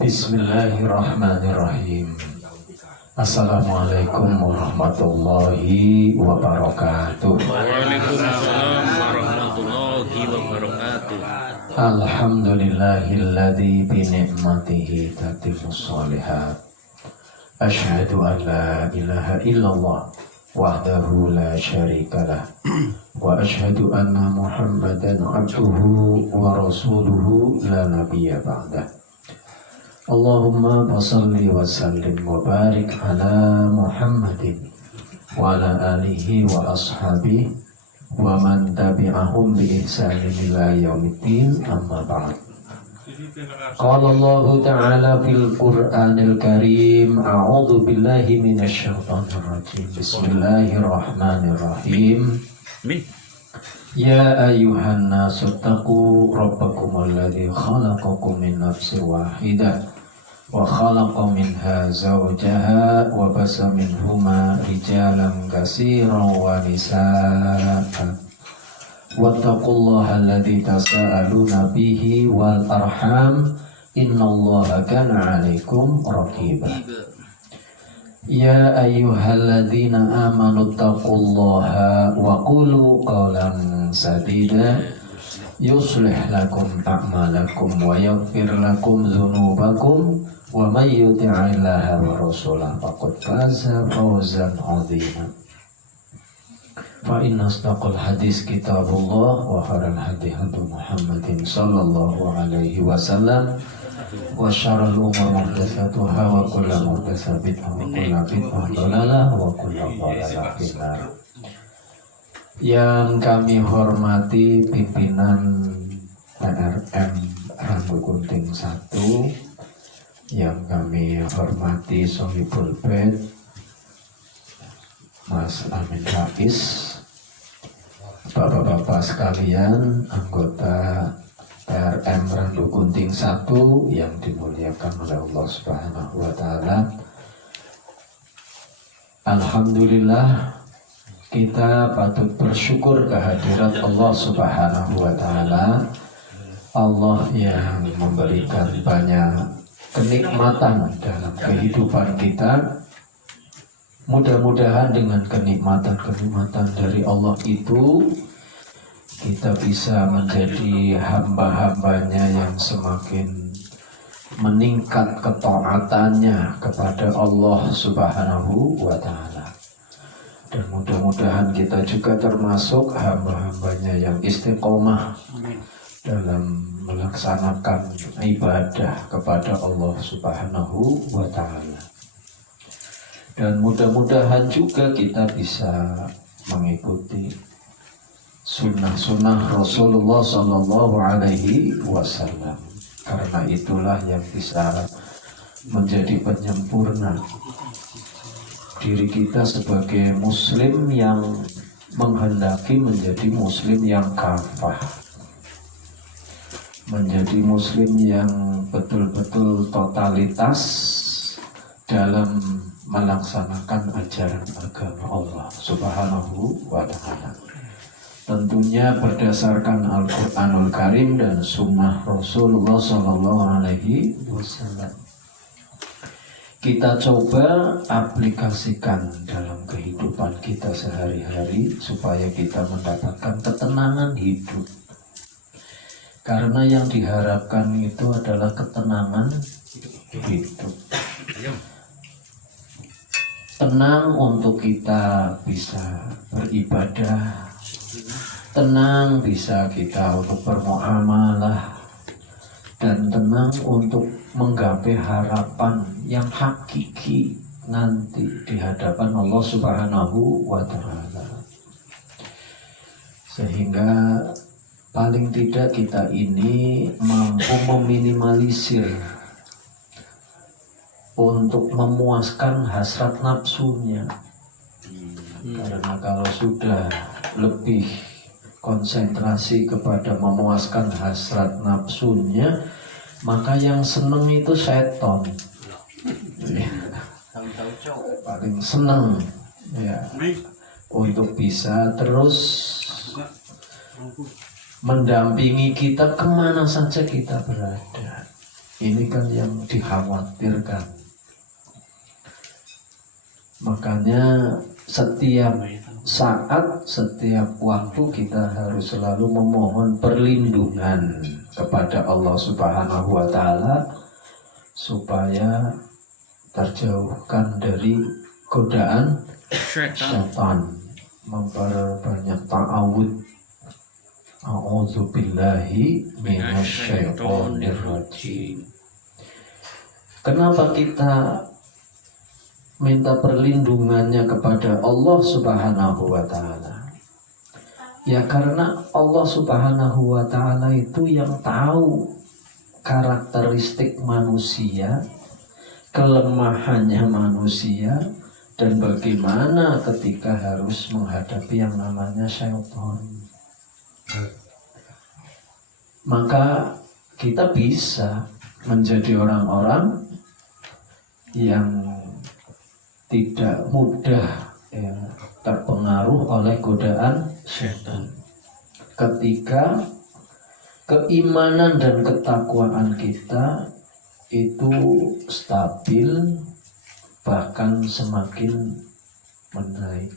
Bismillahirrahmanirrahim. Assalamualaikum warahmatullahi wabarakatuh. Waalaikumsalam warahmatullahi wabarakatuh. Alhamdulillahilladzi bi ni'matihi tatimmus shalihat. Asyhadu an la ilaha illallah wahdahu la syarikalah wa asyhadu anna Muhammadan abduhu wa rasuluhu la nabiyya ba'dah. Allahumma basalli wa sallim wa barik ala Muhammadin wa ala alihi wa ashabihi wa man tabi'ahum bi ihsanin ila yaumiddin, amma ba'd. Qala Allah ta'ala fil Qur'anil Karim, a'udzu billahi minasy syaithanir rajim. Bismillahirrahmanirrahim. Ya ayyuhan nasu taqu rabbakum alladzi khalaqakum min nafsin wahidah wa khalaqa minha zawjaha wa basa minhuma rijalan katsiran wa nisaa'a wattaqullaha alladzi tasaaluna bihi wal arham innallaha kana 'alaikum raqiba. Ya ayyuhalladzina amanu taqullaha wa qulu qawlan sadida yuslih lakum a'malakum wa yaghfir lakum dzunubakum wa may yuti'illaha wa rasulahu faqad faza fawzan 'azima. Fa inna asdaqal hadis kitabullah wa khairal hadi hadi Muhammadin sallallahu alaihi wasallam wa syarrul umur muhdatsatuha wa kullu muhdatsatin bid'ah wa kullu bid'ah dhalalah wa kullu dhalalah finnar. Yang kami hormati pimpinan PRM Ranggo Kunting 1, yang kami hormati Sohibul Bait Mas Amin Rais, Bapak-bapak sekalian, anggota PRM Ranggo Kunting 1 yang dimuliakan oleh Allah Subhanahu wa taala. Alhamdulillah, kita patut bersyukur kehadirat Allah Subhanahu wa taala. Allah yang memberikan banyak kenikmatan dalam kehidupan kita. Mudah-mudahan dengan kenikmatan-kenikmatan dari Allah itu kita bisa menjadi hamba-hambanya yang semakin meningkat ketaatannya kepada Allah Subhanahu wa ta'ala. Dan mudah-mudahan kita juga termasuk hamba-hambanya yang istiqomah dalam melaksanakan ibadah kepada Allah Subhanahu wa ta'ala. Dan mudah-mudahan juga kita bisa mengikuti sunnah-sunnah Rasulullah Sallallahu Alaihi Wasallam. Karena itulah yang bisa menjadi penyempurna diri kita sebagai muslim yang menghendaki menjadi muslim yang kafah, menjadi muslim yang betul-betul totalitas dalam melaksanakan ajaran agama Allah Subhanahu wa ta'ala. Tentunya berdasarkan Al-Quranul Karim dan sunnah Rasulullah Sallallahu Alaihi Wasallam. Kita coba aplikasikan dalam kehidupan kita sehari-hari supaya kita mendapatkan ketenangan hidup. Karena yang diharapkan itu adalah ketenangan hidup. Tenang untuk kita bisa beribadah, tenang bisa kita untuk bermuamalah, dan tenang untuk menggapai harapan yang hakiki nanti di hadapan Allah Subhanahu wa ta'ala. Sehingga paling tidak kita ini mampu meminimalisir untuk memuaskan hasrat nafsunya. Karena kalau sudah lebih konsentrasi kepada memuaskan hasrat nafsunya, maka yang seneng itu setan. Paling seneng ya untuk bisa terus mendampingi kita kemana saja kita berada. Ini kan yang dikhawatirkan. Makanya setiap saat, setiap waktu kita harus selalu memohon perlindungan kepada Allah Subhanahu wa Ta'ala supaya terjauhkan dari godaan syaitan. Memperbanyak ta'awud. A'udzubillahi minasyaitonirrajim. Kenapa kita minta perlindungannya kepada Allah Subhanahu wa Ta'ala? Ya karena Allah Subhanahu wa Ta'ala itu yang tahu karakteristik manusia, kelemahannya manusia, dan bagaimana ketika harus menghadapi yang namanya syaitan. Maka kita bisa menjadi orang-orang yang tidak mudah terpengaruh oleh godaan syaitan. Ketika keimanan dan ketakwaan kita itu stabil, bahkan semakin menaik.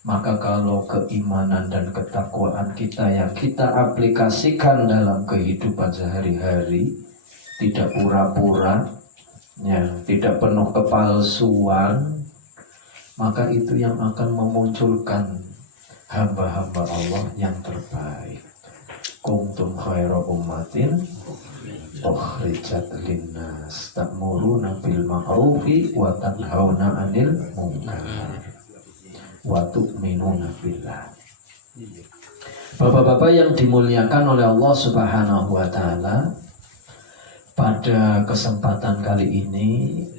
Maka kalau keimanan dan ketakwaan kita yang kita aplikasikan dalam kehidupan sehari-hari, tidak pura-pura, ya, tidak penuh kepalsuan, maka itu yang akan memunculkan hamba-hamba Allah yang terbaik. Kuntum khaira ummatin ukhrijat linnas ta'muruna bil ma'rufi wa tanhauna 'anil munkar wa tu'minuna billah. Bapak-bapak yang dimuliakan oleh Allah Subhanahu wa Ta'ala, pada kesempatan kali ini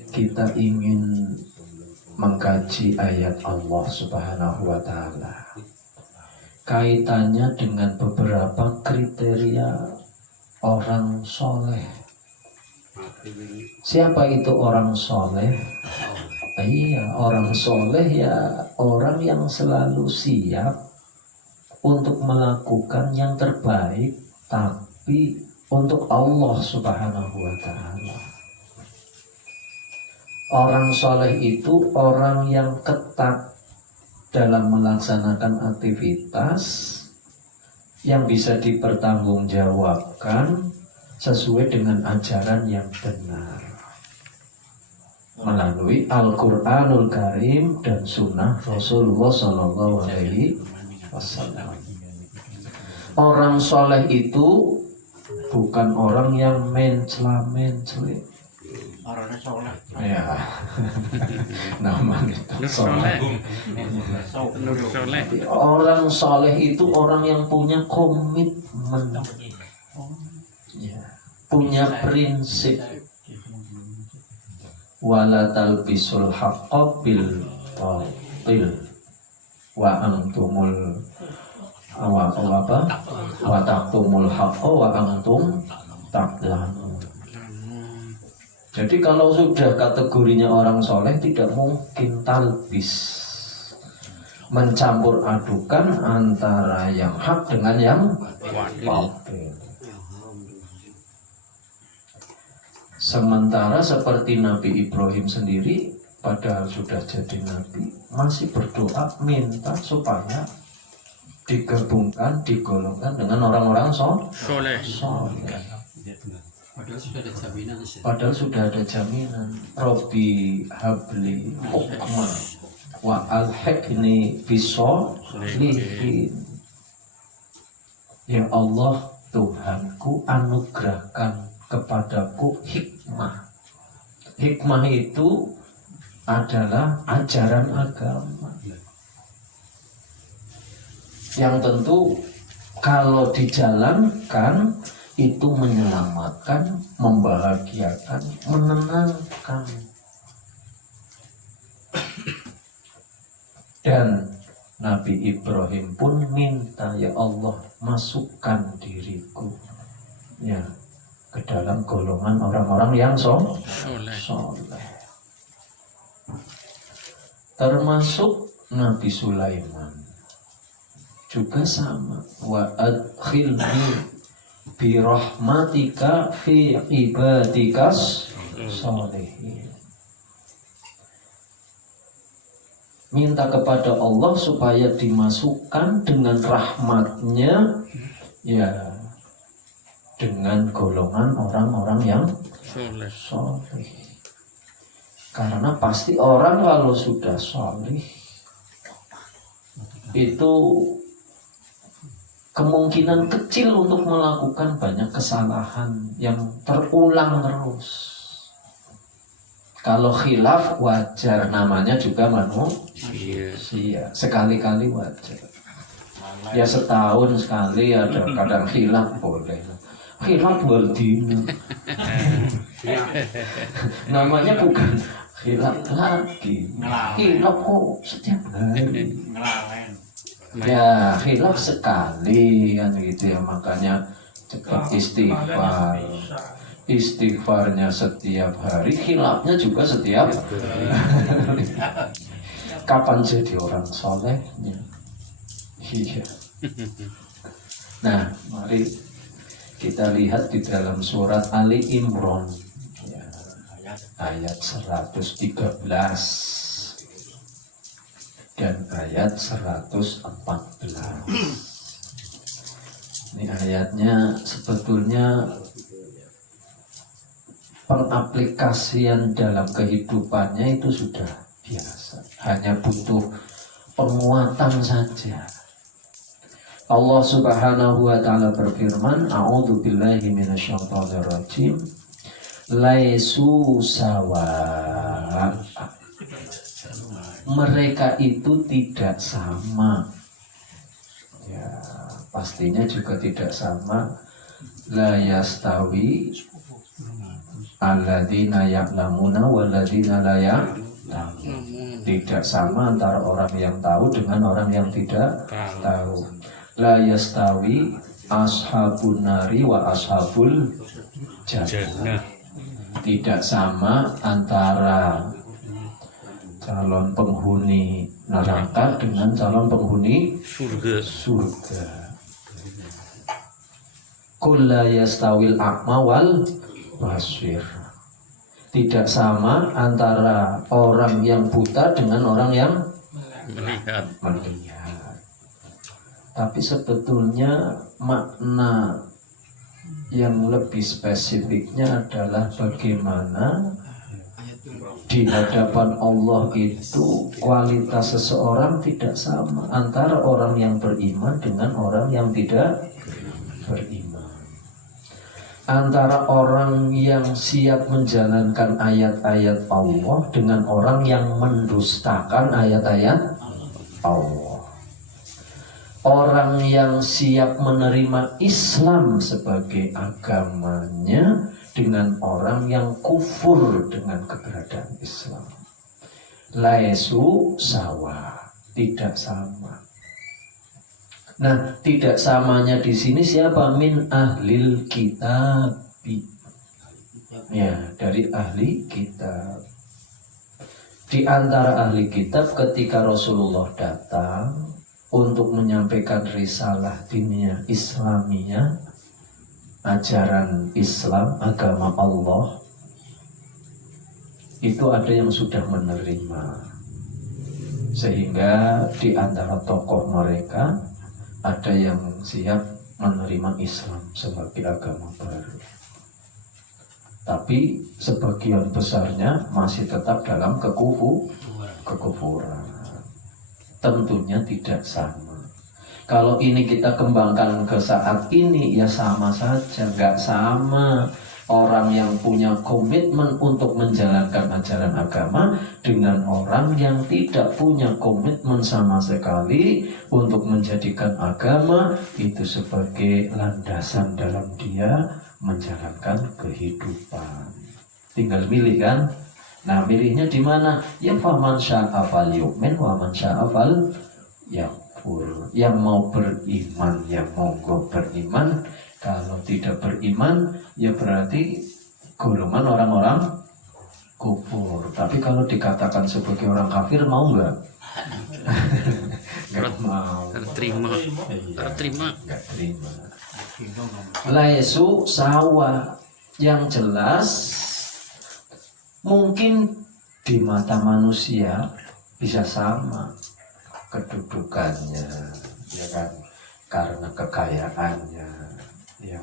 kita ingin mengkaji ayat Allah Subhanahu wa Ta'ala. Kaitannya dengan beberapa kriteria orang soleh. Siapa itu orang soleh? Iya, orang soleh ya orang yang selalu siap untuk melakukan yang terbaik, tapi untuk Allah Subhanahu wa Ta'ala. Orang soleh itu orang yang ketat dalam melaksanakan aktivitas yang bisa dipertanggungjawabkan sesuai dengan ajaran yang benar melalui Al-Quranul Karim dan Sunnah Rasulullah Sallallahu Alaihi Wasallam. Orang soleh itu bukan orang yang mencela-mencela. Orangnya soleh. Ya, namanya soleh. Orang soleh itu orang yang punya komitmen, ya, punya prinsip. Wala talbisul haqqa bil batil wa antumul wa taqtumul haqqa wa antum ta'lamun. Jadi kalau sudah kategorinya orang soleh, tidak mungkin talbis, mencampur adukan antara yang hak dengan yang batil. Sementara seperti Nabi Ibrahim sendiri, padahal sudah jadi Nabi, masih berdoa minta supaya digabungkan, digolongkan dengan orang-orang soleh. Padahal sudah ada jaminan. Robbi habli hukma wa alhiqni bisolihin. Ya Allah, Tuhanku, anugerahkan kepadaku hikmah. Hikmah itu adalah ajaran agama yang tentu kalau dijalankan itu menyelamatkan, membahagiakan, menenangkan. Dan Nabi Ibrahim pun minta, ya Allah, masukkan diriku, ya, ke dalam golongan orang-orang yang soleh. Termasuk Nabi Sulaiman juga sama. Wa adkhilni birahmatika fi ibadikas sholihin. Minta kepada Allah supaya dimasukkan dengan rahmatnya, ya, dengan golongan orang-orang yang Soleh. soleh. Karena pasti orang kalau sudah soleh itu kemungkinan kecil untuk melakukan banyak kesalahan yang terulang terus. Kalau khilaf wajar, namanya juga manusia. Sekali-kali wajar. Ya setahun sekali ada kadang khilaf boleh. Khilaf berdina. Namanya bukan khilaf lagi. Khilaf kok setiap hari. Ya khilaf sekali kan gitu ya, makanya cepat istighfar. Istighfarnya setiap hari, khilafnya juga setiap hari. Kapan jadi orang solehnya? Iya. Nah, mari kita lihat di dalam surat Ali Imran, ya, ayat 113 dan ayat 114. Ini ayatnya sebetulnya pengaplikasian dalam kehidupannya itu sudah biasa, hanya butuh penguatan saja. Allah Subhanahu wa taala berfirman, A'udzu billahi minasyaitonir rajim. Laisu sawa. Mereka itu tidak sama. Ya, pastinya juga tidak sama. La yastawi alladzina ya'lamuna walladzina la ya'lamun. Tidak sama antara orang yang tahu dengan orang yang tidak tahu. La yastawi ashabun nari wa ashabul jannah. Tidak sama antara calon penghuni neraka dengan calon penghuni surga. Qul la yastawil a'ma wal basir. Tidak sama antara orang yang buta dengan orang yang melihat. Tapi sebetulnya makna yang lebih spesifiknya adalah bagaimana di hadapan Allah itu kualitas seseorang tidak sama antara orang yang beriman dengan orang yang tidak beriman. Antara orang yang siap menjalankan ayat-ayat Allah dengan orang yang mendustakan ayat-ayat Allah. Orang yang siap menerima Islam sebagai agamanya dengan orang yang kufur dengan keberadaan Islam. Laisu sawa, tidak sama. Nah, tidak samanya di sini siapa? Min ahlil kitab. Ya, dari ahli kitab. Di antara ahli kitab ketika Rasulullah datang untuk menyampaikan risalah diniyah Islamiyah, ajaran Islam, agama Allah, itu ada yang sudah menerima. Sehingga di antara tokoh mereka ada yang siap menerima Islam sebagai agama baru. Tapi sebagian besarnya masih tetap dalam kekufuran. Tentunya tidak sama. Kalau ini kita kembangkan ke saat ini, ya sama saja, nggak sama. Orang yang punya komitmen untuk menjalankan ajaran agama dengan orang yang tidak punya komitmen sama sekali untuk menjadikan agama itu sebagai landasan dalam dia menjalankan kehidupan. Tinggal milih kan? Nah, milihnya di mana? Ya faman sya'a falyu'min wa man sya'a falyakfur. Yang mau beriman, yang monggo beriman. Kalau tidak beriman, ya berarti golongan orang-orang kufur. Tapi kalau dikatakan sebagai orang kafir, mau nggak? Nggak mau. Terima. Nggak terima. Laisu sawa, yang jelas mungkin di mata manusia bisa sama kedudukannya, ya kan, karena kekayaannya, ya,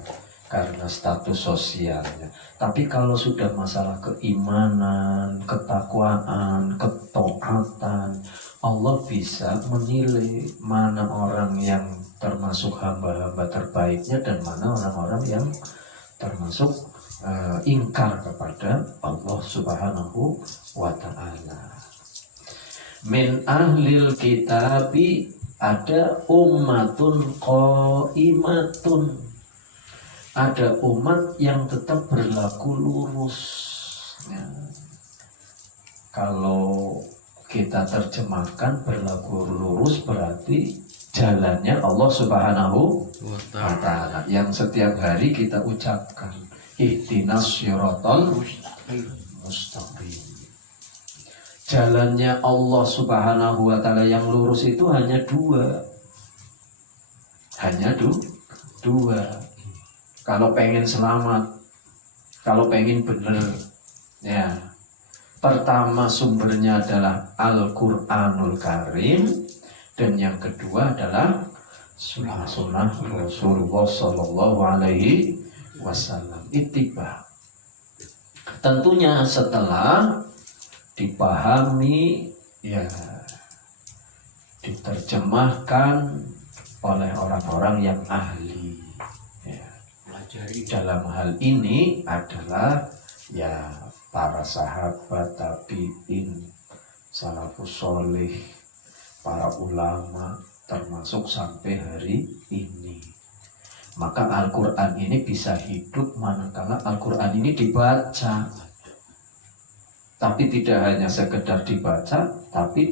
karena status sosialnya. Tapi kalau sudah masalah keimanan, ketakwaan, ketaatan, Allah bisa menilai mana orang yang termasuk hamba-hamba terbaiknya dan mana orang-orang yang termasuk ingkar kepada Allah Subhanahu wa ta'ala. Min ahlil kitabi, ada ummatun qaimatun, ada umat yang tetap berlaku lurus, ya. Kalau kita terjemahkan berlaku lurus berarti jalannya Allah Subhanahu wa ta'ala yang setiap hari kita ucapkan, ihdinas syiratal mustaqim. Jalannya Allah Subhanahu wa ta'ala yang lurus itu hanya dua. Hanya dua. Kalau pengen selamat, kalau pengen benar, ya. Pertama sumbernya adalah Al-Qur'anul Karim, dan yang kedua adalah sunnah Rasulullah Sallallahu Alaihi Wasallam. Ittiba. Tentunya setelah dipahami, ya, diterjemahkan oleh orang-orang yang ahli, ya. Dalam hal ini adalah, ya, para sahabat, tabi'in, salafus sholih, para ulama, termasuk sampai hari ini. Maka Al-Quran ini bisa hidup manakala Al-Quran ini dibaca. Tapi tidak hanya sekedar dibaca, tapi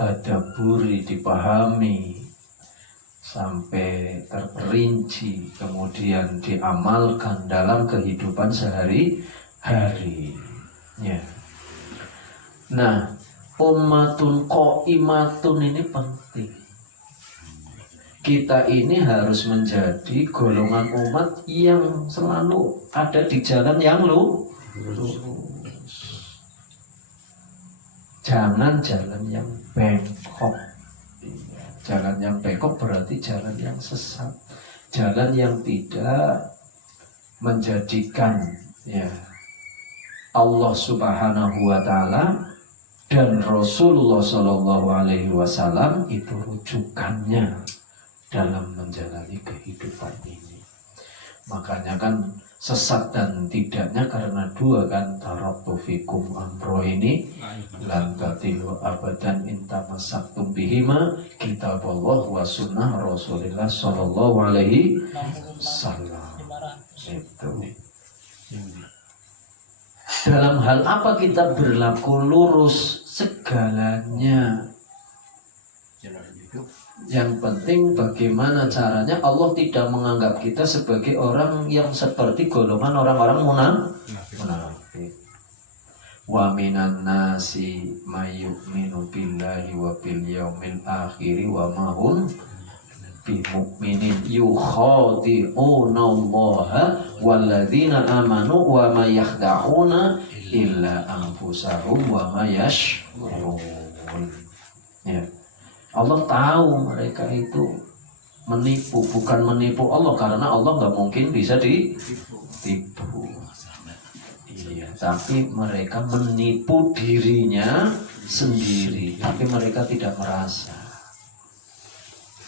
ditadaburi, dipahami sampai terperinci, kemudian diamalkan dalam kehidupan sehari-hari, ya. Nah, ummatun qaimatun ini penting. Kita ini harus menjadi golongan umat yang selalu ada di jalan yang lurus. Jangan jalan yang bengkok. Jalan yang bengkok berarti jalan yang sesat. Jalan yang tidak menjadikan, ya, Allah Subhanahu wa ta'ala dan Rasulullah Sallallahu Alaihi Wasallam itu rujukannya dalam menjalani kehidupan ini. Makanya kan sesat dan tidaknya karena dua kan, taraktu fikum amro ini lan tatilu abadan intamasaktum bihima kitaballah wa sunnah Rasulullah Sallallahu Alaihi Wasallam. Itu. Dalam hal apa kita berlaku lurus? Segalanya. Yang penting bagaimana caranya Allah tidak menganggap kita sebagai orang yang seperti golongan orang-orang munafik. Wa minan nasi may yu'minu billahi wa bil yaumil akhir wa ma hum bimu'minin yukhadi'una Allah walladzina amanu wa ma yakhda'una illa anfusahum wa ma yash'urun. Ya. Allah tahu mereka itu menipu, bukan menipu Allah, karena Allah nggak mungkin bisa ditipu. Iya, tapi mereka menipu dirinya sendiri, tapi mereka tidak merasa.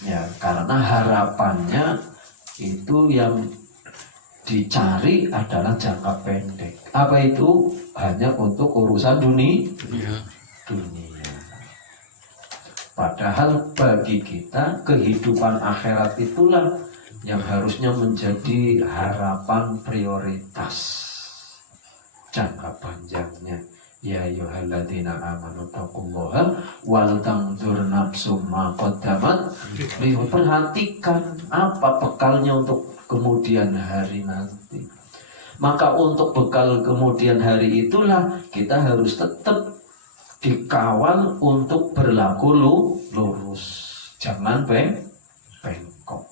Ya, karena harapannya itu yang dicari adalah jangka pendek. Apa itu? Hanya untuk urusan dunia. Padahal bagi kita kehidupan akhirat itulah yang harusnya menjadi harapan prioritas jangka panjangnya. Ya ayyuhalladzina amanu taqullaha wal tanzur nafsum ma qaddamat. Perhatikan apa bekalnya untuk kemudian hari nanti. Maka untuk bekal kemudian hari itulah kita harus tetap dikawal untuk berlaku lurus, jangan bengkok.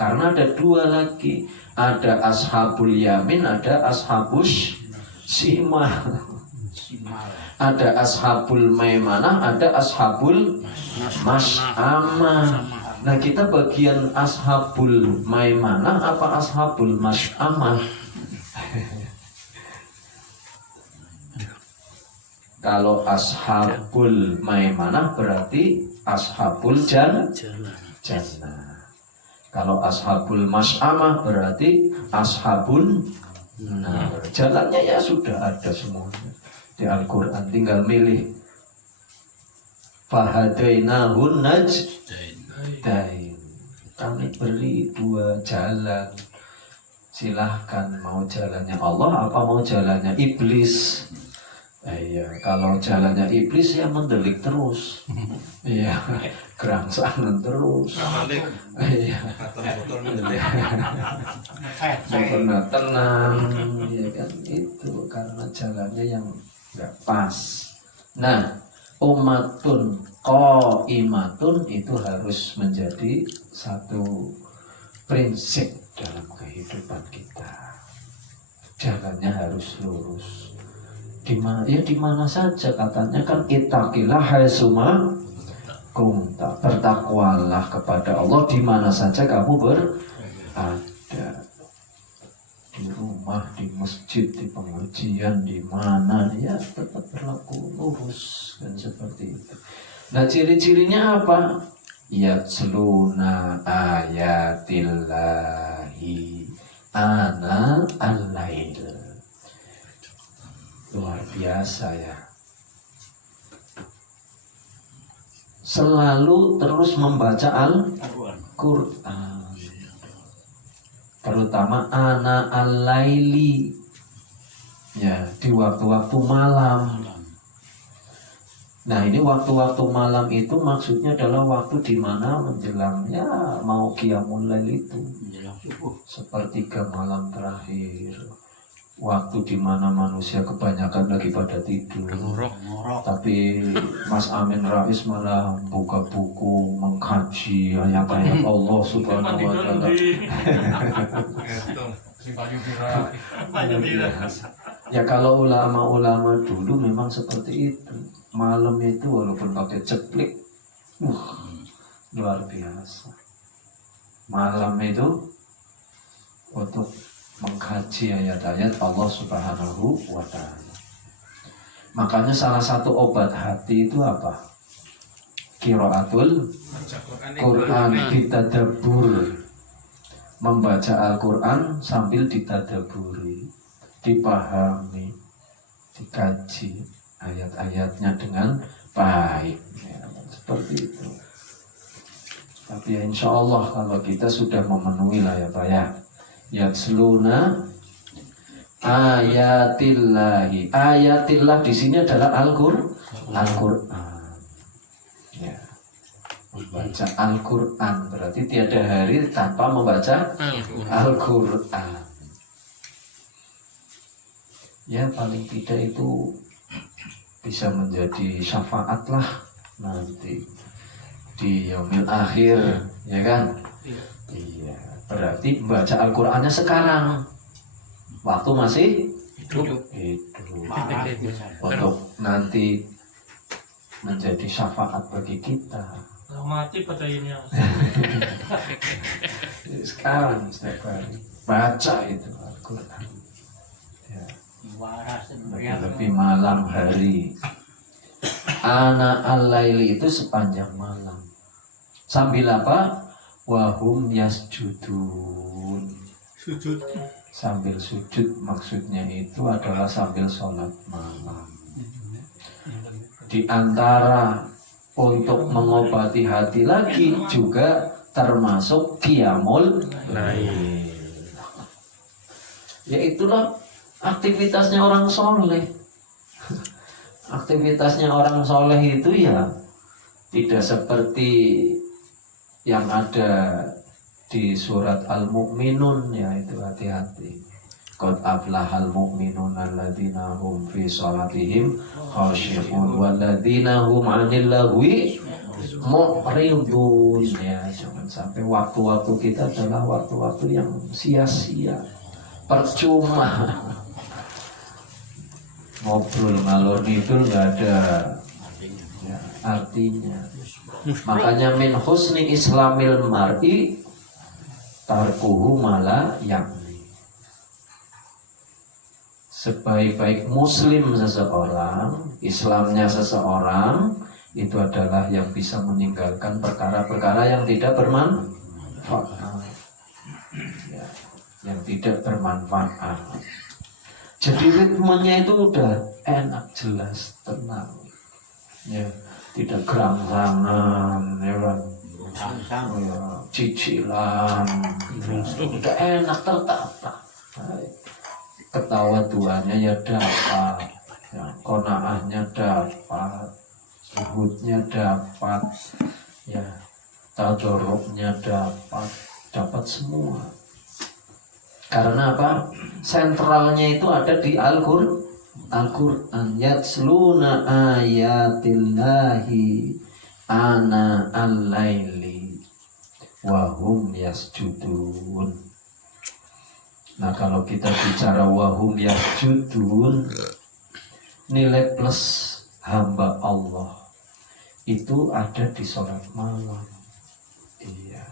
Karena ada dua lagi, ada ashabul yamin, ada ashabus shimal. Ada ashabul maimanah, ada ashabul mas'amah. Nah kita bagian ashabul maimanah apa ashabul mas'amah? Kalau ashabul maimanah berarti ashabul jannah. Kalau ashabul mas'amah berarti ashabun nar. Jalannya ya sudah ada semuanya di Al-Quran, tinggal milih. Fahadainahun najdain, kami beri dua jalan, silahkan mau jalannya Allah apa mau jalannya iblis. Iya, kalau jalannya iblis ya mendelik terus, iya, gerangsangan terus, iya, nggak pernah tenang, ya kan itu karena jalannya yang nggak pas. Nah, ummatun qaimatun itu harus menjadi satu prinsip dalam kehidupan kita. Jalannya harus lurus. Di mana saja katanya kan ittaqilah haitsuma kunta, bertakwalah kepada Allah di mana saja kamu berada. Di rumah, di masjid, di pengajian, di mana ya tetap berlaku lurus dan seperti itu. Nah ciri-cirinya apa? Yatsluna ayatillahi ana al-lail. Luar biasa ya. Selalu terus membaca Al-Quran. Terutama ana al-laili, ya, di waktu-waktu malam. Nah ini waktu-waktu malam itu maksudnya adalah waktu di mana menjelang ya mau qiyamul lail itu, sepertiga malam terakhir, waktu di mana manusia kebanyakan lagi pada tidur. Tapi Mas Amin Rais malah buka buku mengkaji ayat-ayat Allah Subhanahu wa Ta'ala. Ya kalau ulama-ulama dulu memang seperti itu. Malam itu walaupun pakai ceplik, luar biasa. Malam itu untuk mengkaji ayat-ayat Allah Subhanahu wa Ta'ala. Makanya salah satu obat hati itu apa? Qiraatul Quran, ditadabbur. Membaca Al-Quran sambil ditadaburi, dipahami, dikaji ayat-ayatnya dengan baik, ya, seperti itu. Tapi ya insya Allah kalau kita sudah memenuhi lah ya Pak ya, yatsluna ayatillahi. Ayatillah di sini adalah Al-Quran. Ya. Membaca Al-Quran berarti tiada hari tanpa membaca Al-Quran. Ya paling tidak itu bisa menjadi syafaat lah nanti di yaumil akhir, ya kan? Iya. Berarti membaca Al-Qurannya sekarang, waktu masih hidup. Untuk nanti menjadi syafaat bagi kita. Mati pada ini. Sekarang setiap hari baca itu Al-Quran. Ya. Lebih malam hari. Ana al-laili itu sepanjang malam. Sambil apa? Wahum yasjudun. Sujud. Sambil sujud maksudnya itu adalah sambil sholat malam. Di antara untuk mengobati hati lagi juga termasuk qiyamul lail. Ya itulah aktivitasnya orang soleh. Aktivitasnya orang soleh itu ya tidak seperti yang ada di surat Al-Mu'minun, ya itu hati-hati. Qad aflahal mu'minun alladzina hum fi shalatihim khashi'un walladzina hum 'anil lagwi mu'ridun, ya jangan sampai waktu-waktu kita adalah waktu-waktu yang sia-sia, percuma. Ngobrol ngalor ngidul nggak ada ya, artinya. Makanya min husni islamil mar'i tarkuhu mala yakni. Sebaik-baik muslim seseorang, Islamnya seseorang itu adalah yang bisa meninggalkan perkara-perkara yang tidak bermanfaat, ya, yang tidak bermanfaat. Jadi ritmenya itu udah enak, jelas, tenang, ya, tidak gerangsangan, ya kan, ya, cicilan, udah enak tertata. Ketawa duanya ya dapat, ya, konaahnya dapat, zuhudnya dapat, ya, tadoroknya dapat semua. Karena apa? Sentralnya itu ada di Al-Qur'an. Yatsluna ayatillahi ana al-laili wa hum yasjudun. Nah, kalau kita bicara wa hum yasjudun, nilai plus hamba Allah itu ada di sholat malam. Iya.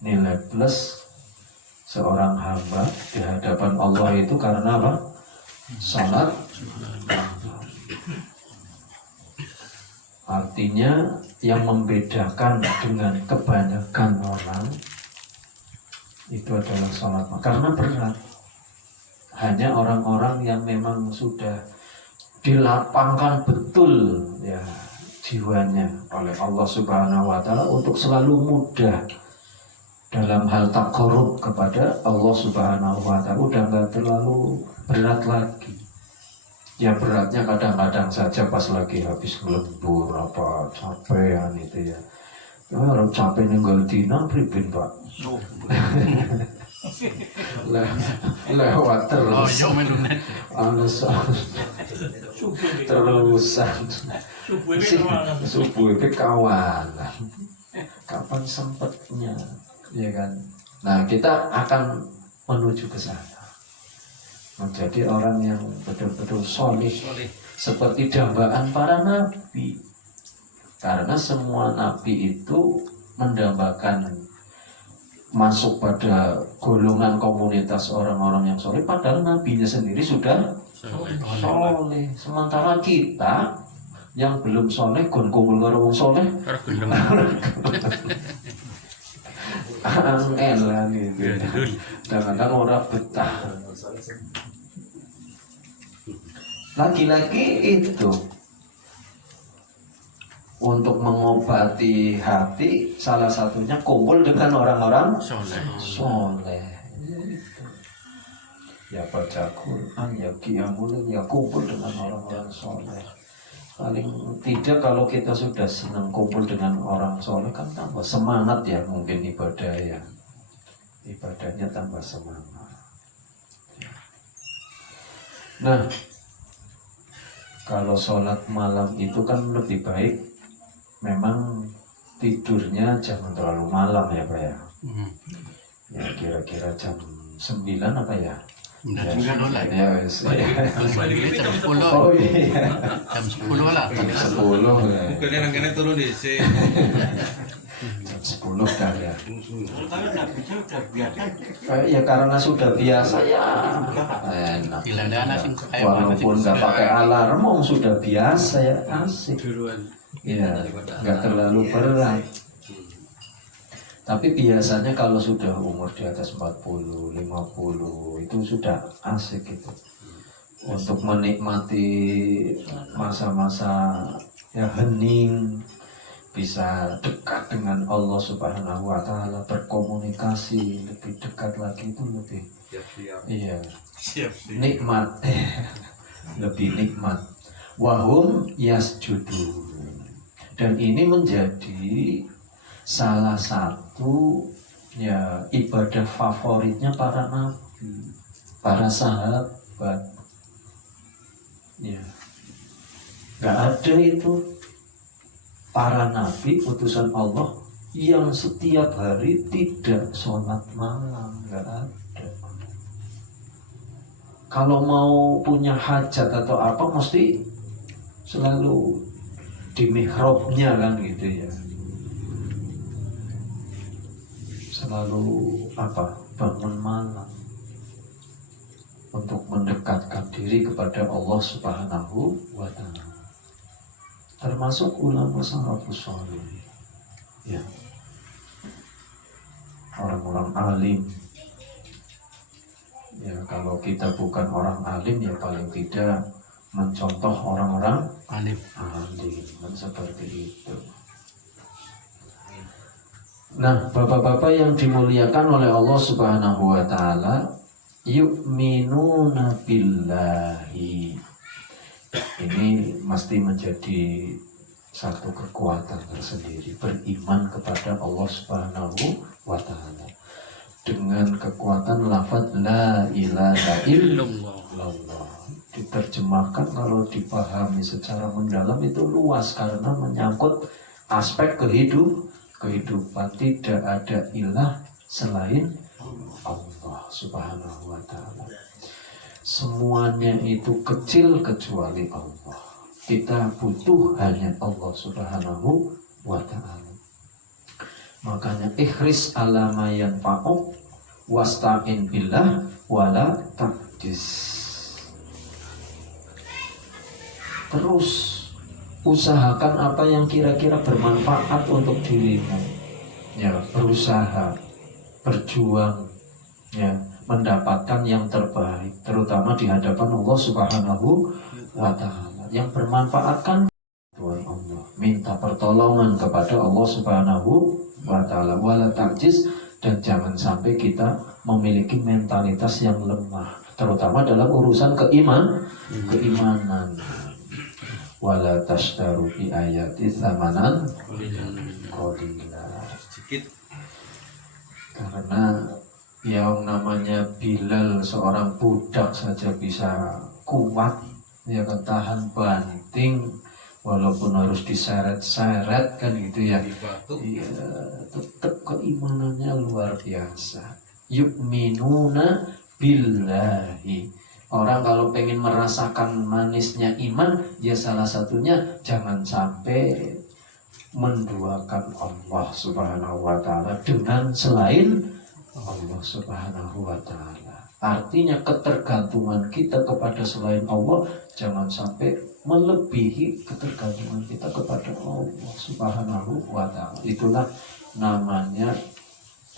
Nilai plus seorang hamba di hadapan Allah itu karena apa? Salat. Artinya yang membedakan dengan kebanyakan orang itu adalah salat. Karena berat. Hanya orang-orang yang memang sudah dilapangkan betul ya jiwanya oleh Allah Subhanahu wa taala untuk selalu mudah dalam hal taqarrub kepada Allah Subhanahu wa taala, udah nggak terlalu berat lagi. Ya beratnya kadang-kadang saja pas lagi habis ngelembur apa capean itu ya. Ya orang capek ninggal dina pripun, Pak? Lewat terus. Terusan. Subuh itu kawan. Kapan sempatnya? Ya kan. Nah, kita akan menuju ke sana. Menjadi orang yang betul-betul solih seperti dambaan para nabi. Karena semua nabi itu mendambakan masuk pada golongan komunitas orang-orang yang soleh, padahal nabinya sendiri sudah soleh. Sementara kita yang belum soleh, kumpul karo wong soleh, angel gitu. Kadang-kadang orang betah. Lagi-lagi itu untuk mengobati hati, salah satunya kumpul dengan orang-orang soleh. Ya baca Quran, ya qiyamul, ya kumpul dengan orang-orang soleh. Paling tidak kalau kita sudah senang kumpul dengan orang soleh kan tambah semangat ya, mungkin ibadah ya, ibadahnya tambah semangat. Nah, kalau sholat malam itu kan lebih baik memang tidurnya jangan terlalu malam ya Pak ya. Ya kira-kira jam 9 apa ya? Ya, wes. Oh iya. jam 10 lah. Jam 10 ya. Mungkin nangkene turun di sini. Jam 10 dah ya. Kalau nabi sudah biasa. Ya karena sudah biasa ya enak. Walaupun nggak pakai alarm, sudah biasa ya, asik. Ya, nggak terlalu berat. Tapi biasanya kalau sudah umur di atas 40, 50 itu sudah asik gitu. Untuk menikmati masa-masa ya hening, bisa dekat dengan Allah Subhanahu wa taala, berkomunikasi lebih dekat lagi itu lebih iya. Nikmat. Lebih nikmat. Wahum yasjudun. Dan ini menjadi salah satu ya ibadah favoritnya para nabi, para sahabat. Ya, nggak ada itu para nabi utusan Allah yang setiap hari tidak sholat malam, nggak ada. Kalau mau punya hajat atau apa mesti selalu di mihrabnya kan gitu ya. Selalu bangun malam untuk mendekatkan diri kepada Allah Subhanahu wa Ta'ala. Termasuk ulama salafus salih, ya, orang-orang alim. Ya, kalau kita bukan orang alim ya paling tidak mencontoh orang-orang alim. kan seperti itu. Nah, bapak-bapak yang dimuliakan oleh Allah Subhanahu wa Ta'ala, yu'minuna billahi. Ini mesti menjadi satu kekuatan tersendiri, beriman kepada Allah Subhanahu wa Ta'ala dengan kekuatan lafaz la ilaha illallah. Diterjemahkan kalau dipahami secara mendalam itu luas karena menyangkut aspek kehidupan. Tidak ada ilah selain Allah Subhanahu wa Ta'ala. Semuanya itu kecil kecuali Allah. Kita butuh hanya Allah Subhanahu wa Ta'ala. Makanya ikhris ala ma yanfa'uk wasta'in billah wala ta'jis. Terus usahakan apa yang kira-kira bermanfaat untuk dirimu. Ya, berusaha, berjuang, ya, mendapatkan yang terbaik, terutama di hadapan Allah Subhanahu wa Ta'ala. Yang bermanfaat kan Tuhan Allah. Minta pertolongan kepada Allah Subhanahu wa Ta'ala. Wala ta'jiz, dan jangan sampai kita memiliki mentalitas yang lemah, terutama dalam urusan keimanan. Wala tashtaru bi ayati tsamanan qalila. Karena yang namanya Bilal, seorang budak saja bisa kuat, ya, tahan banting walaupun harus diseret-seret kan gitu ya. Iya, tetap keimanannya luar biasa. Yu'minuna billahi. Orang kalau pengen merasakan manisnya iman, ya salah satunya jangan sampai menduakan Allah Subhanahu wa Ta'ala dengan selain Allah Subhanahu wa Ta'ala. Artinya ketergantungan kita kepada selain Allah jangan sampai melebihi ketergantungan kita kepada Allah Subhanahu wa Ta'ala. Itulah namanya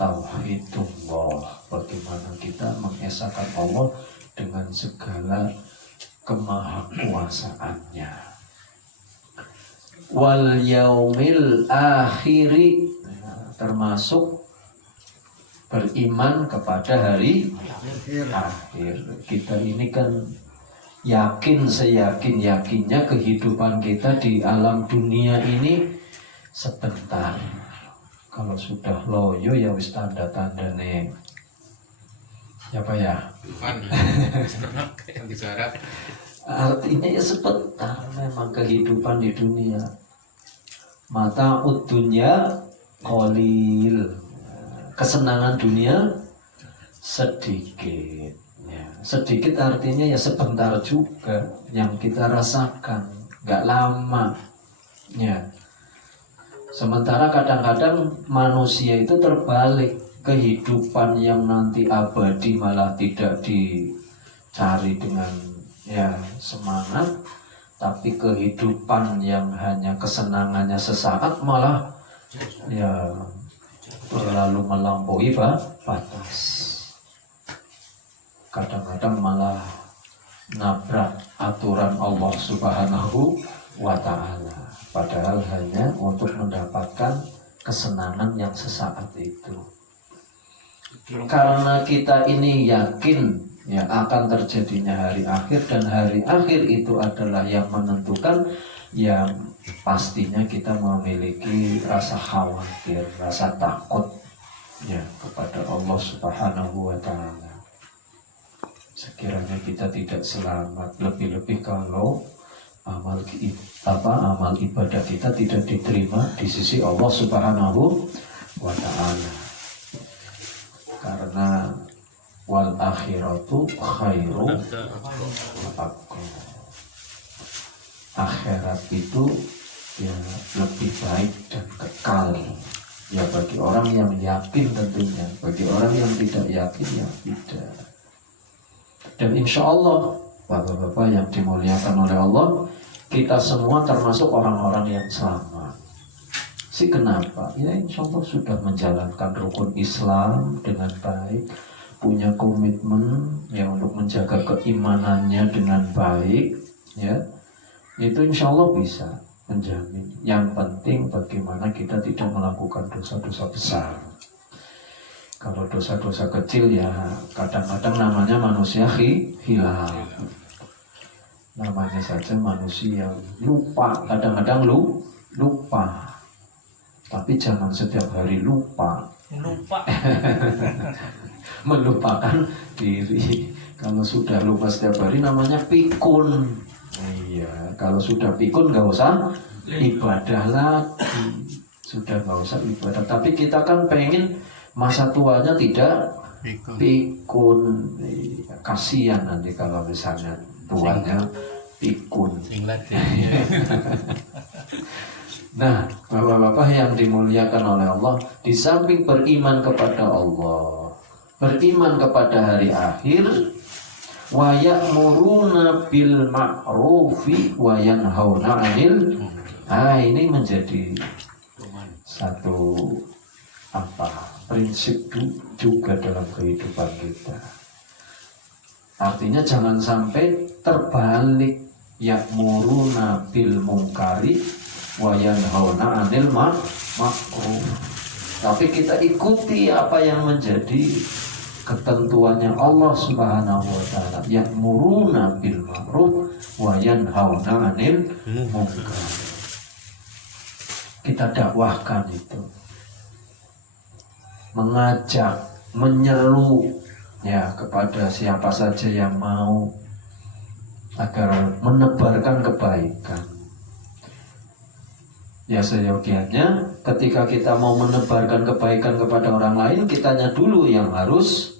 tauhidullah. Bagaimana kita mengesahkan Allah dengan segala kemahakuasaannya. Wal yaumil akhiri, termasuk beriman kepada hari akhir. Kita ini kan yakin seyakin-yakinnya kehidupan kita di alam dunia ini sebentar. Kalau sudah loyo ya wis tanda-tandane ya Pak ya. Yang bicara. Artinya ya sebentar memang kehidupan di dunia. Mata dunya qalil. Kesenangan dunia sedikit. Ya, sedikit artinya ya sebentar juga yang kita rasakan, nggak lama. Ya. Sementara kadang-kadang manusia itu terbalik, kehidupan yang nanti abadi malah tidak dicari dengan ya semangat, tapi kehidupan yang hanya kesenangannya sesaat malah ya terlalu melampaui batas. Kadang-kadang malah nabrak aturan Allah Subhanahu wa Ta'ala, padahal hanya untuk mendapatkan kesenangan yang sesaat itu. Karena kita ini yakin ya akan terjadinya hari akhir, dan hari akhir itu adalah yang menentukan, yang pastinya kita memiliki rasa khawatir, rasa takut ya kepada Allah Subhanahu wa Ta'ala. Sekiranya kita tidak selamat, lebih-lebih kalau amal ibadah kita tidak diterima di sisi Allah Subhanahu wa ta'ala. Karena wal akhiratu khairu wa abqa. Akhirat itu ya lebih baik dan kekal ya bagi orang yang yakin tentunya. Bagi orang yang tidak yakin ya tidak. Dan insya Allah bapak-bapak yang dimuliakan oleh Allah, kita semua termasuk orang-orang yang selamat. Kenapa? Ya insya Allah sudah menjalankan rukun Islam dengan baik, punya komitmen ya untuk menjaga keimanannya dengan baik, ya itu insya Allah bisa menjamin. Yang penting bagaimana kita tidak melakukan dosa-dosa besar. Kalau dosa-dosa kecil ya kadang-kadang namanya manusia hilaf. Namanya saja manusia lupa, kadang-kadang lupa. Tapi jangan setiap hari lupa. Melupakan diri. Kalau sudah lupa setiap hari namanya pikun. Iya, kalau sudah pikun nggak usah ibadah lagi. Sudah nggak usah ibadah. Tapi kita kan pengen masa tuanya tidak pikun. Kasihan nanti kalau misalnya tuanya pikun. Nah, bapak-bapak yang dimuliakan oleh Allah, di samping beriman kepada Allah, beriman kepada hari akhir, wa ya'muruna bil ma'rufi wa yanhauna 'anil. Ini menjadi satu prinsip juga dalam kehidupan kita. Artinya jangan sampai terbalik, ya'muruna bil munkari wa yanhauna 'anil ma'ruf. Tapi kita ikuti apa yang menjadi ketentuannya Allah Subhanahu wa taala, ya'muruna bil ma'ruf wa yanhauna 'anil munkar. Kita dakwahkan itu, mengajak, menyeru ya kepada siapa saja yang mau agar menebarkan kebaikan. Ya seyogianya ketika kita mau menebarkan kebaikan kepada orang lain, kitanya dulu yang harus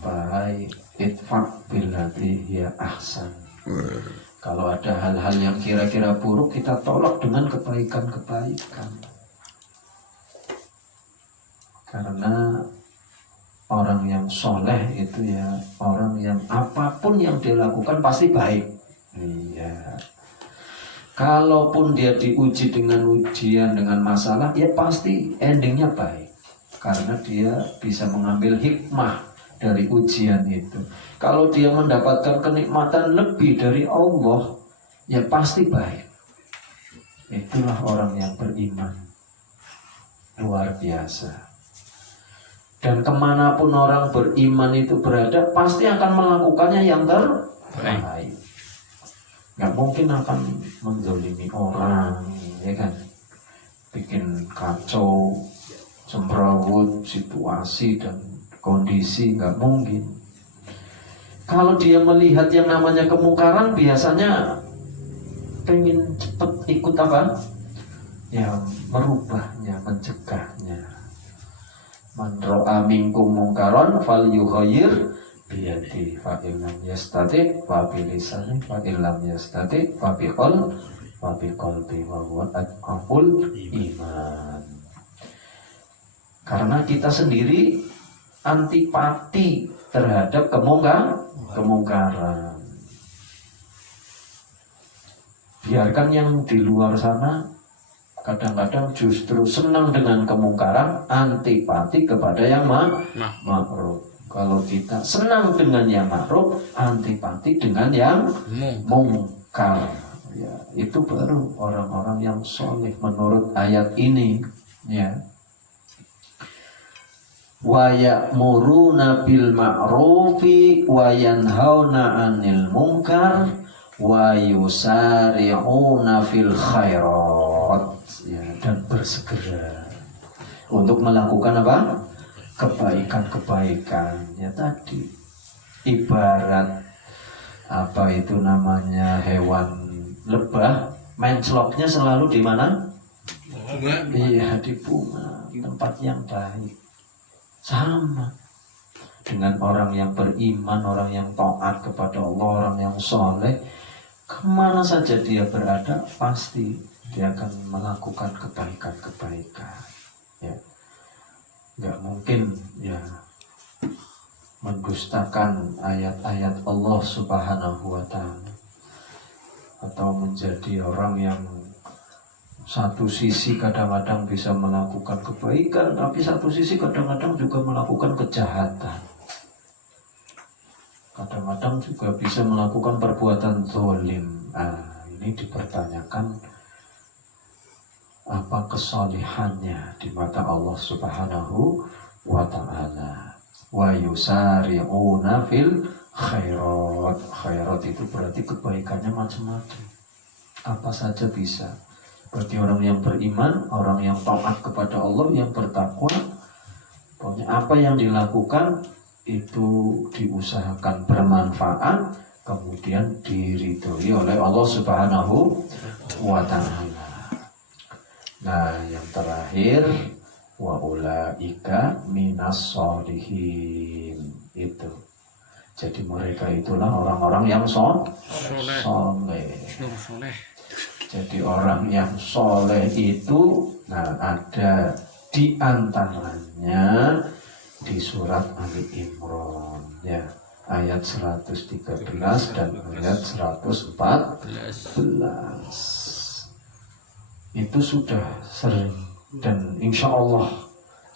baik. Itfa billati hiya ahsan. Kalau ada hal-hal yang kira-kira buruk, kita tolak dengan kebaikan-kebaikan. Karena orang yang soleh itu ya orang yang apapun yang dilakukan pasti baik. Iya. Kalaupun dia diuji dengan ujian, dengan masalah, ya pasti endingnya baik. Karena dia bisa mengambil hikmah dari ujian itu. Kalau dia mendapatkan kenikmatan lebih dari Allah, ya pasti baik. Itulah orang yang beriman. Luar biasa. Dan kemanapun orang beriman itu berada, pasti akan melakukannya yang terbaik. Gak mungkin akan menzalimi orang, ya kan? Bikin kacau, semrawut situasi dan kondisi, gak mungkin. Kalau dia melihat yang namanya kemungkaran, biasanya pengen cepet ikut apa? Ya merubahnya, mencegahnya. Man ra'a minkum mungkaran falyughayyir biyadi fa illam yastati fa bilisani fa illam yastati fa biqalbi wa huwa adqaful iman. Karena kita sendiri antipati terhadap kemungkaran. Biarkan yang di luar sana kadang-kadang justru senang dengan kemungkaran, antipati kepada yang ma'ruf. Kalau kita senang dengan yang ma'ruf, antipati dengan yang mungkar, ya, itu baru orang-orang yang soleh menurut ayat ini, ya. Wa ya'muruna bil ma'rufi wa yanhauna 'anil munkar wa yusari'una fil khairat, ya, dan bersegera untuk melakukan apa? Kebaikan-kebaikan. Ya tadi ibarat apa itu namanya hewan lebah, mencloknya selalu di mana? Iya, di bunga. tempat yang baik. Sama dengan orang yang beriman, orang yang taat kepada Allah, orang yang soleh, kemana saja dia berada pasti dia akan melakukan kebaikan-kebaikan. Ya, nggak mungkin ya mendustakan ayat-ayat Allah Subhanahu wa Ta'ala, atau menjadi orang yang satu sisi kadang-kadang bisa melakukan kebaikan, tapi satu sisi kadang-kadang juga melakukan kejahatan. Kadang-kadang juga bisa melakukan perbuatan zalim. Ini dipertanyakan apa kesalihannya di mata Allah Subhanahu wa Ta'ala. Wa yusari'una fil khairat. Khairat itu berarti kebaikannya macam-macam. Apa saja bisa. Bagi orang yang beriman, orang yang taat kepada Allah, yang bertakwa, pokoknya apa yang dilakukan itu diusahakan bermanfaat, kemudian diridhoi oleh Allah Subhanahu wa Ta'ala. Nah, yang terakhir, wa ulaika minas sholihin, itu. Jadi mereka itulah orang-orang yang soleh. Jadi orang yang soleh itu, nah ada di antaranya di surat Ali Imran, ya, ayat 113 dan ayat 114. Itu sudah sering dan insya Allah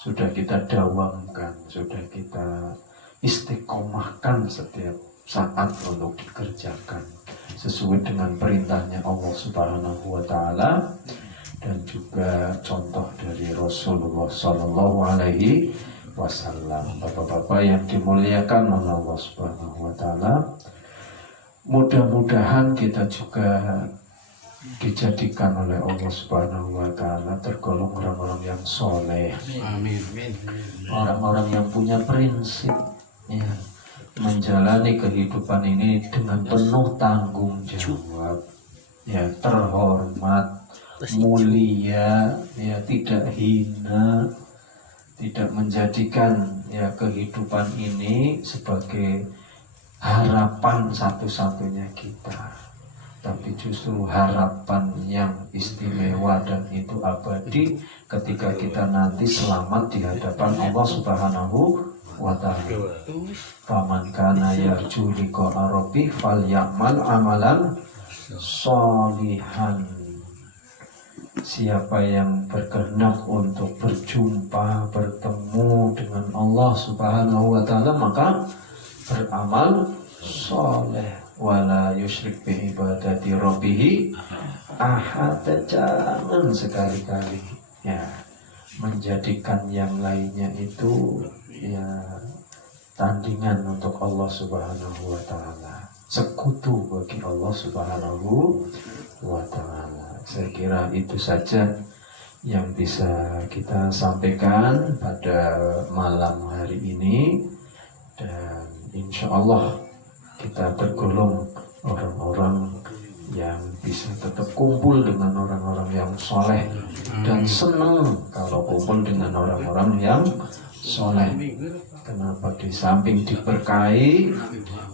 sudah kita dawamkan, sudah kita istiqomahkan setiap saat untuk dikerjakan sesuai dengan perintahnya Allah Subhanahu wa Ta'ala, dan juga contoh dari Rasulullah Sallallahu Alaihi Wasallam. Bapak-bapak yang dimuliakan oleh Allah Subhanahu wa Ta'ala, mudah-mudahan kita juga dijadikan oleh Allah Subhanahu wa Ta'ala tergolong orang-orang yang soleh. Amin. Orang-orang yang punya prinsip, ya, menjalani kehidupan ini dengan penuh tanggung jawab, ya, terhormat, mulia, ya, tidak hina, tidak menjadikan ya kehidupan ini sebagai harapan satu-satunya kita, tapi justru harapan yang istimewa dan itu abadi ketika kita nanti selamat di hadapan Allah Subhanahu wa Ta'ala. Faman kana yarju liqa'a rabbih falyamal amalan sholihan. Siapa yang berkehendak untuk berjumpa, bertemu dengan Allah Subhanahu wa Ta'ala, maka beramal soleh. Wala yusyrik bi ibadati rabbih ahad. Jangan sekali-kali ya menjadikan yang lainnya itu ya tandingan untuk Allah Subhanahu wa Ta'ala, sekutu bagi Allah Subhanahu wa Ta'ala. Saya kira itu saja yang bisa kita sampaikan pada malam hari ini, dan insya Allah kita tergolong orang-orang yang bisa tetap kumpul dengan orang-orang yang soleh, dan senang kalau kumpul dengan orang-orang yang soleh. Kenapa? Di samping diberkahi,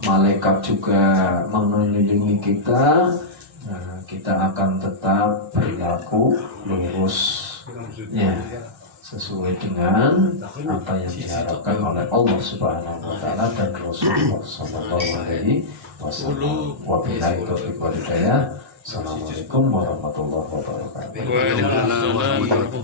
malaikat juga mengelilingi kita, nah, kita akan tetap berlaku lurus, ya, sesuai dengan apa yang diharapkan oleh Allah Subhanahu wa Ta'ala dan Rasulullah Sallallahu Alaihi Wasallam. Wabillahi taufiq wal hidayah. Assalamualaikum warahmatullahi wabarakatuh. Waalaikumsalam warahmatullahi